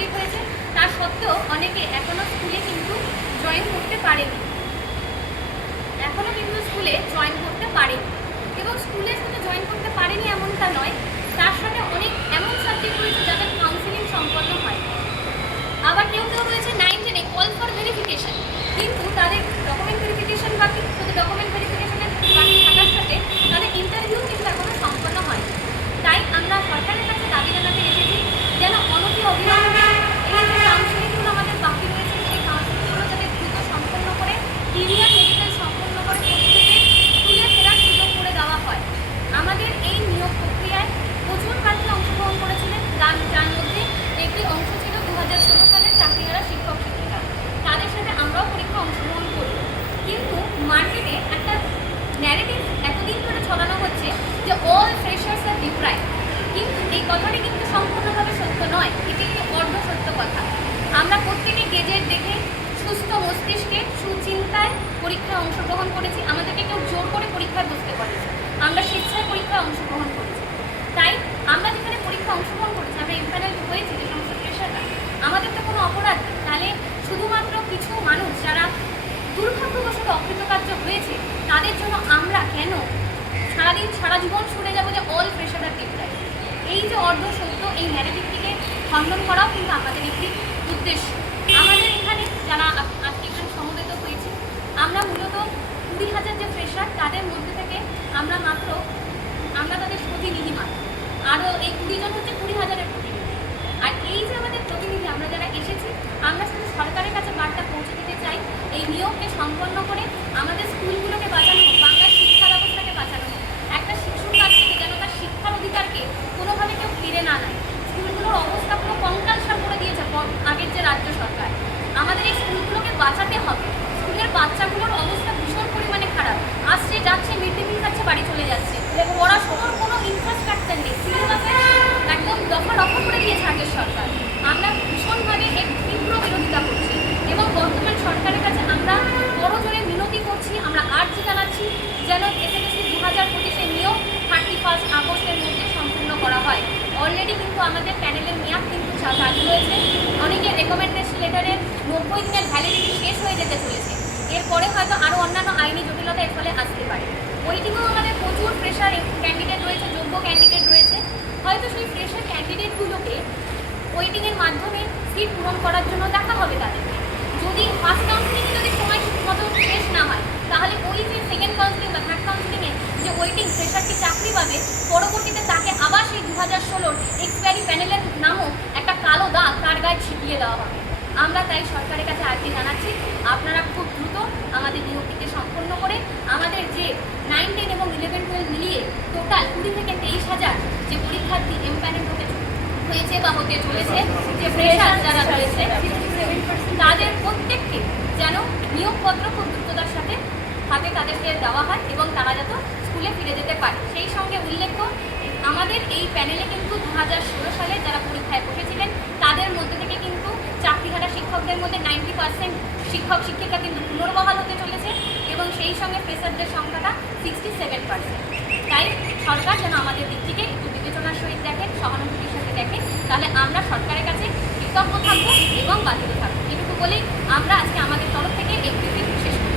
Complete হয়েছে, তার সত্ত্বেও অনেকে এখনও স্কুলে কিন্তু জয়েন করতে পারেনি, এবং স্কুলে শুধু জয়েন করতে পারেনি এমনটা নয়, তার সাথে অনেক এমন সাবজেক্ট রয়েছে যাদের কাউন্সিলিং সম্পন্ন হয়। আবার কেউ রয়েছে 9-10 কল ফর ভেরিফিকেশন, কিন্তু তাদের ডকুমেন্ট ভেরিফিকেশন বাকি, শুধু ডকুমেন্ট ভেরিফিকেশনের বাকি থাকার সাথে তাদের ইন্টারভিউ কিন্তু এখনও সম্পন্ন হয়। তাই আমরা সরকারের কাছে দাবি জানাতে এসেছি যেন অনতি অবিলম্বে এই যে কাউন্সিলিংগুলো আমাদের বাকি রয়েছে, সেই কাউন্সিলিংগুলো যাতে দ্রুত সম্পন্ন করে ক্লিয়ার মেডিকেল সম্পন্ন করে প্রত্যেকে স্কুলে ফেরার সুযোগ করে দেওয়া হয়। আমাদের এই নিয়োগ প্রক্রিয়ায় প্রচুর প্রার্থী অংশগ্রহণ করেছিলেন, যার মধ্যে একটি অংশ ছিল 2016 সালের চাকরিহারা শিক্ষক শিক্ষিকা। তাদের সাথে আমরাও পরীক্ষা অংশগ্রহণ করি, কিন্তু মার্কেটে একটা ন্যারেটিভ এতদিন ধরে ছড়ানো হচ্ছে যে অল ফ্রেশার্স আর ডিপ্রাইভড, কিন্তু এই কথাটি কিন্তু সম্পূর্ণভাবে সত্য নয়, এটি একটি অর্ধ সত্য কথা। আমরা প্রত্যেকে গেজেট দেখে সুস্থ মস্তিষ্কে সুচিন্তায় পরীক্ষায় অংশগ্রহণ করেছি, আমাদেরকে কেউ জোর করে পরীক্ষায় বসতে পারেছে, আমরা স্বেচ্ছায় পরীক্ষায় অংশগ্রহণ করেছি। তাই আমরা যেখানে পরীক্ষা অংশগ্রহণ করেছি, আমরা এমপ্যানেল হয়েছি যে সমস্ত ফ্রেশাররা, আমাদের তো কোনো অপরাধ নেই, তাহলে শুধুমাত্র কিছু মানুষ যারা দুর্ভাগ্যবশত অকৃতকার্য হয়েছে তাদের জন্য আমরা কেন সারা জীবন শুনে যাবো যে অল ফ্রেশার আর ডিপ্রাইভড? এই যে অর্ধ সত্য, এই ন্যারেটিভটিকে খণ্ডন করাও কিন্তু আমাদের একটি উদ্দেশ্য। আমাদের এখানে যারা আজকে এখানে সমবেত হয়েছে, আমরা মূলত 20,000 যে ফ্রেশার, তাদের মধ্যে থেকে আমরা তাদের প্রতিনিধি মাত্র, আরও এই 20 জন হচ্ছে 20,000-এর প্রতিনিধি। আর এই যে আমাদের প্রতিনিধি আমরা যারা এসেছি, আমরা শুধু সরকারের কাছে বার্তা পৌঁছে দিতে চাই, এই নিয়োগকে সম্পন্ন করে আমাদের স্কুলগুলোকে বাঁচানো হোক, বাংলার শিক্ষা ব্যবস্থাকে বাঁচানো হোক, একটা শিশুর কাছ থেকে যেন তার শিক্ষার অধিকারকে কোনোভাবে কেউ ফিরে না নেয়। স্কুলগুলোর অবস্থা পুরো কঙ্কালসার করে দিয়েছে আগের যে রাজ্য সরকার। আমাদের এই স্কুলগুলোকে বাঁচাতে হবে। স্কুলের বাচ্চাগুলোর অবস্থা ভীষণ পরিমাণে খারাপ, আসছে যাচ্ছে, মিড ডে মিল খাচ্ছে, বাড়ি চলে যাচ্ছে, পড়াশোনার কোনো ইনফ্রাস্ট্রাকচার নেই, সিলেবাসে একদম দফা করে দিয়েছে আগের সরকার। আমরা ভীষণভাবে এর তীব্র বিরোধিতা করছি এবং বর্তমান সরকারের কাছে আমরা বড়জোরে মিনতি করছি, আমরা আর্জি জানাচ্ছি যেন এসএসসি 2025 নিয়োগ 31 আগস্টের মধ্যে সম্পূর্ণ করা হয়। অলরেডি কিন্তু আমাদের প্যানেলের মেয়াদ কিন্তু চালু হয়েছে, অনেকের রেকমেন্ডেশন লেটারের 90 দিনের ভ্যালিডিটি শেষ হয়ে যেতে চলেছে, এরপরে হয়তো আরও অন্যান্য আইনি জটিলতা এর ফলে আসতে পারে। ওয়েটিংয়েও আমাদের প্রচুর ফ্রেশার ক্যান্ডিডেট রয়েছে, যোগ্য ক্যান্ডিডেট রয়েছে, হয়তো সেই ফ্রেশার ক্যান্ডিডেটগুলোকে ওয়েটিংয়ের মাধ্যমে সিট পূরণ করার জন্য দেখা হবে তাদেরকে। যদি ফার্স্ট কাউন্সিলিংয়ে যদি সময় মতো শেষ না হয়, তাহলে ওই যে সেকেন্ড কাউন্সিলিং বা থার্ড কাউন্সিলিংয়ে যে ওয়েটিং ফ্রেশারকে চাকরি পাবে, পরবর্তীতে তাকে আবার সেই 2016 এক্সপায়ারি প্যানেলের নামও একটা কালো দাগ তার গায়ে ছিটিয়ে দেওয়া হবে। আমরা তাই সরকারের কাছে আর্জি জানাচ্ছি, আপনারা খুব দ্রুত আমাদের নিয়োগটিকে সম্পন্ন করে আমাদের যে 9, 10 এবং 11, 12 মিলিয়ে টোটাল 20 থেকে 23,000 যে পরীক্ষার্থী এমপ্যানেল হয়েছে বা হতে চলেছে, যে ফ্রেশার যারা রয়েছে, তাদের প্রত্যেককে যেন নিয়োগপত্র খুব দ্রুততার সাথে হাতে তাদেরকে দেওয়া হয় এবং তারা যাতে স্কুলে ফিরে যেতে পারে। সেই সঙ্গে উল্লেখ্য, আমাদের এই প্যানেলে কিন্তু 2016 সালে যারা পরীক্ষায় বসেছিলেন তাদের মধ্যে থেকে কিন্তু চাকরিহারা শিক্ষকদের মধ্যে 90% শিক্ষক শিক্ষিকা কিন্তু পুনর্বহাল হতে চলেছে এবং সেই সঙ্গে ফ্রেশারদের সংখ্যাটা 67%। তাই সরকার যেন আমাদের দিক থেকে একটু বিবেচনার সহিত দেখেন, সহানুভূতির সাথে দেখেন, তাহলে আমরা সরকারের কাছে কৃতজ্ঞ থাকবো এবং বাধিত থাকবো। এটুকু বলেই আমরা আজকে আমাদের তরফ থেকে এই ব্রিফিং শেষ করব।